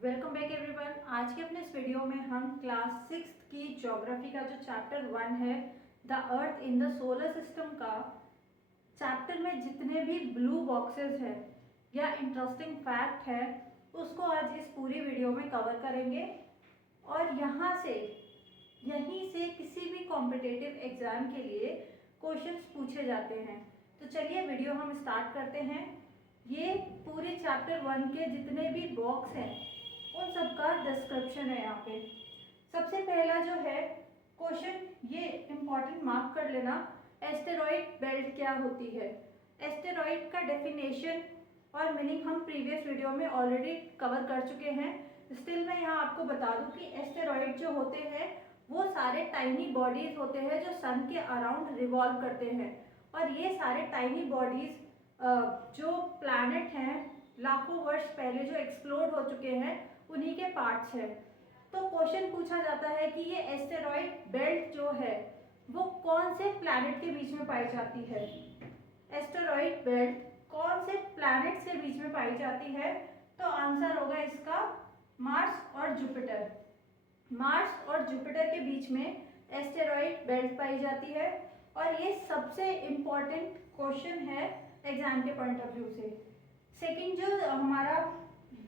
Welcome back everyone. आज के अपने इस वीडियो में हम क्लास 6 की ज्योग्राफी का जो चैप्टर 1 है the earth in the solar system का चैप्टर में जितने भी ब्लू बॉक्सेस है या इंटरेस्टिंग फैक्ट है उसको आज इस पूरी वीडियो में कवर करेंगे। और यहीं से किसी भी कॉम्पिटिटिव एग्जाम के लिए क्वेश्चंस पूछे जाते हैं। तो चलिए वीडियो हम स्टार्ट करते हैं। ये पूरे चैप्टर 1 के जितने भी बॉक्स हैं उन सब का डिस्क्रिप्शन है यहाँ पे। सबसे पहला जो है क्वेश्चन, ये इम्पॉर्टेंट मार्क कर लेना, एस्टेरॉइड बेल्ट क्या होती है। एस्टेरॉइड का डेफिनेशन और मीनिंग हम प्रीवियस वीडियो में ऑलरेडी कवर कर चुके हैं। स्टिल मैं यहाँ आपको बता दूँ कि एस्टेरॉइड जो होते हैं वो सारे टाइनी बॉडीज होते हैं जो सन के अराउंड रिवॉल्व करते हैं। और ये सारे टाइनी बॉडीज जो प्लैनेट हैं लाखों वर्ष पहले जो एक्सप्लोड हो चुके हैं उन्हीं के पार्ट्स है। तो क्वेश्चन पूछा जाता है कि ये एस्टेरॉइड बेल्ट जो है वो कौन से प्लैनेट के बीच में पाई जाती है। एस्टेरॉइड बेल्ट कौन से प्लैनेट से बीच में पाई जाती है? तो आंसर होगा इसका मार्स और जुपिटर। मार्स और जुपिटर के बीच में एस्टेरॉइड बेल्ट पाई जाती है। और ये सबसे इम्पॉर्टेंट क्वेश्चन है एग्जाम के पॉइंट ऑफ व्यू से। सेकंड जो हमारा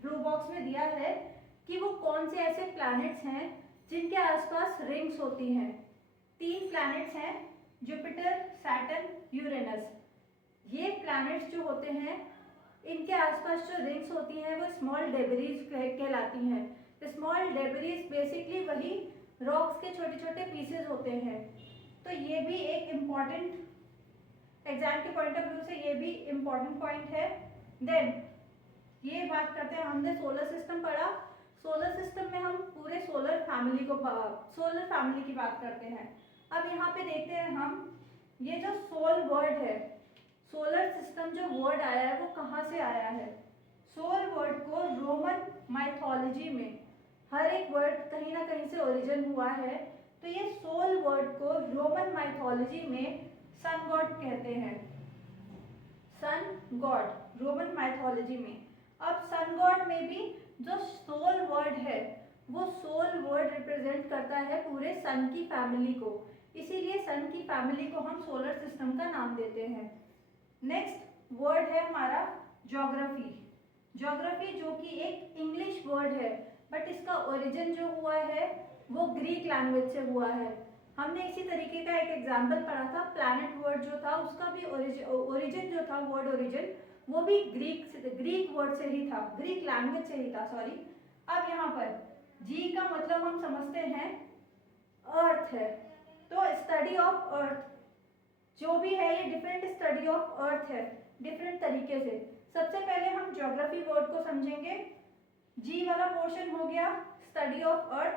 ब्लू बॉक्स में दिया है कि वो कौन से ऐसे प्लैनेट्स हैं जिनके आसपास रिंग्स होती हैं। 3 प्लैनेट्स हैं, जुपिटर, सैटर्न, यूरेनस। ये प्लैनेट्स जो होते हैं इनके आसपास जो रिंग्स होती हैं वो स्मॉल डेब्रीज कहलाती हैं। स्मॉल डेब्रीज बेसिकली वही रॉक्स के छोटे छोटे पीसेज होते हैं। तो ये भी एक इम्पॉर्टेंट एग्जाम के पॉइंट ऑफ व्यू से ये भी इम्पॉर्टेंट पॉइंट है। देन ये बात करते हैं, हमने सोलर सिस्टम पढ़ा। सोलर सिस्टम में हम पूरे सोलर फैमिली की बात करते हैं। अब यहाँ पे देखते हैं हम ये जो सोल वर्ड है, सोलर सिस्टम जो वर्ड आया है वो कहाँ से आया है। सोल वर्ड को रोमन माइथोलॉजी में हर एक वर्ड कहीं ना कहीं से ओरिजिन हुआ है। तो ये सोल वर्ड को रोमन माइथोलॉजी में सन गॉड कहते हैं। सन गॉड रोमन माइथोलॉजी में। अब सन गॉड में भी जो सोल वर्ड है वो सोल वर्ड रिप्रेजेंट करता है पूरे सन की फैमिली को, इसीलिए सन की फैमिली को हम सोलर सिस्टम का नाम देते हैं। नेक्स्ट वर्ड है हमारा ज्योग्राफी। ज्योग्राफी जो कि एक इंग्लिश वर्ड है बट इसका ओरिजिन जो हुआ है वो ग्रीक लैंग्वेज से हुआ है। हमने इसी तरीके का एक एग्जाम्पल पढ़ा था, प्लैनेट वर्ड जो था उसका भी ओरिजिन जो था, वर्ड ओरिजिन वो भी ग्रीक वर्ड से ही था, ग्रीक लैंग्वेज से ही था, सॉरी। अब यहाँ पर जी का मतलब हम समझते हैं अर्थ है। तो स्टडी ऑफ अर्थ जो भी है ये डिफरेंट स्टडी ऑफ अर्थ है, डिफरेंट तरीके से। सबसे पहले हम ज्योग्राफी वर्ड को समझेंगे। जी वाला पोर्शन हो गया study of earth.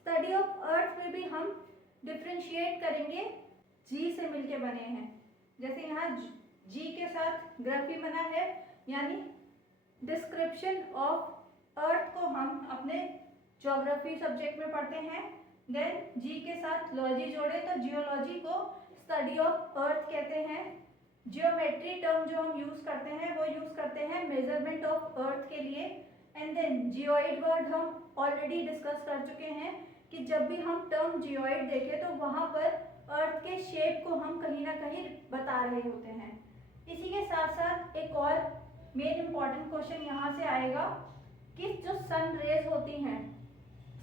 Study of earth में भी हम डिफ्रेंशिएट करेंगे, जी से मिलके बने हैं। जैसे यहाँ जी के साथ ग्राफी बना है, यानी डिस्क्रिप्शन ऑफ अर्थ को हम अपने ज्योग्राफी सब्जेक्ट में पढ़ते हैं। देन जी के साथ लॉजी जोड़े तो जियोलॉजी को स्टडी ऑफ अर्थ कहते हैं। जियोमेट्री टर्म जो हम यूज करते हैं वो यूज करते हैं मेजरमेंट ऑफ अर्थ के लिए। एंड देन जियोइड वर्ड हम ऑलरेडी डिस्कस कर चुके हैं कि जब भी हम टर्म जियोइड देखें तो वहां पर अर्थ के शेप को हम कहीं ना कहीं बता रहे होते हैं। इसी के साथ साथ एक और मेन इंपॉर्टेंट क्वेश्चन यहाँ से आएगा कि जो सन रेज होती हैं,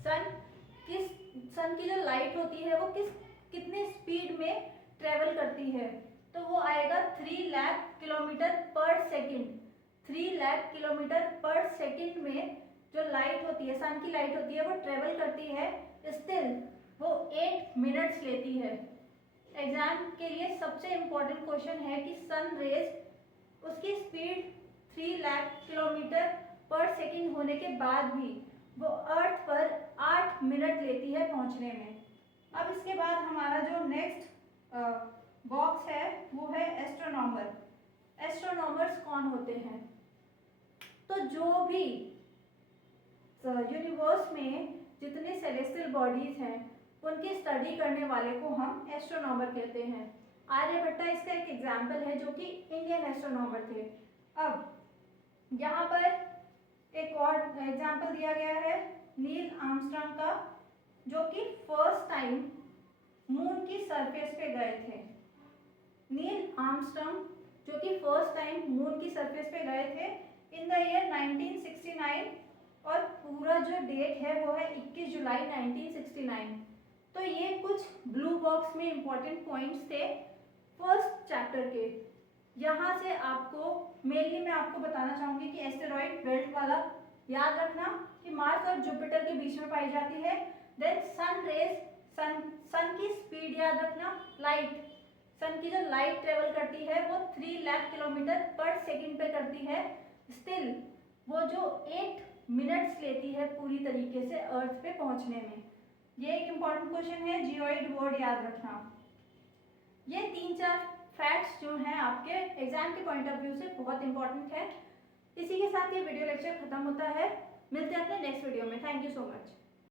सन की जो लाइट होती है वो कितने स्पीड में ट्रेवल करती है। तो वो आएगा 3 लाख किलोमीटर पर सेकेंड। 3 लाख किलोमीटर पर सेकेंड में जो लाइट होती है, सन की लाइट होती है वो ट्रेवल करती है, स्टिल वो 8 मिनट्स लेती है। एग्जाम के लिए सबसे इम्पोर्टेंट क्वेश्चन है कि सन रेज उसकी स्पीड 3 लाख किलोमीटर पर सेकेंड होने के बाद भी वो अर्थ पर 8 मिनट लेती है पहुंचने में। अब इसके बाद हमारा जो नेक्स्ट बॉक्स है वो है एस्ट्रोनॉमर। एस्ट्रोनॉमर्स कौन होते हैं? तो जो भी यूनिवर्स में जितने सेलेस्टियल बॉडीज हैं उनकी स्टडी करने वाले को हम एस्ट्रोनॉमर कहते हैं। आर्यभट्टा इसका एक एग्जाम्पल है जो कि इंडियन एस्ट्रोनॉमर थे। अब यहाँ पर एक और एग्जाम्पल दिया गया है नील आर्मस्ट्रांग का, जो कि फर्स्ट टाइम मून की सरफेस पे गए थे। नील आर्मस्ट्रांग जो कि फर्स्ट टाइम मून की सरफेस पे गए थे इन द ईयर 1969, और पूरा जो डेट है वो है 21 जुलाई 1969। तो ये कुछ ब्लू बॉक्स में इंपॉर्टेंट पॉइंट्स थे फर्स्ट चैप्टर के। यहाँ से आपको मेनली मैं आपको बताना चाहूंगी कि एस्टेरॉइड बेल्ट वाला याद रखना कि मार्स और जुपिटर के बीच में पाई जाती है। देन सन रेज, सन की स्पीड याद रखना, लाइट, सन की जो लाइट ट्रेवल करती है वो 3 लाख किलोमीटर पर सेकंड पे करती है। स्टिल वो जो 8 मिनट्स लेती है पूरी तरीके से अर्थ पे पहुंचने में। ये एक इम्पॉर्टेंट क्वेश्चन है, जियोइड वर्ड याद रखना। ये 3-4 फैक्ट्स जो हैं आपके एग्जाम के पॉइंट ऑफ व्यू से बहुत इंपॉर्टेंट है। इसी के साथ ये वीडियो लेक्चर खत्म होता है। मिलते हैं अपने नेक्स्ट वीडियो में। Thank you so much.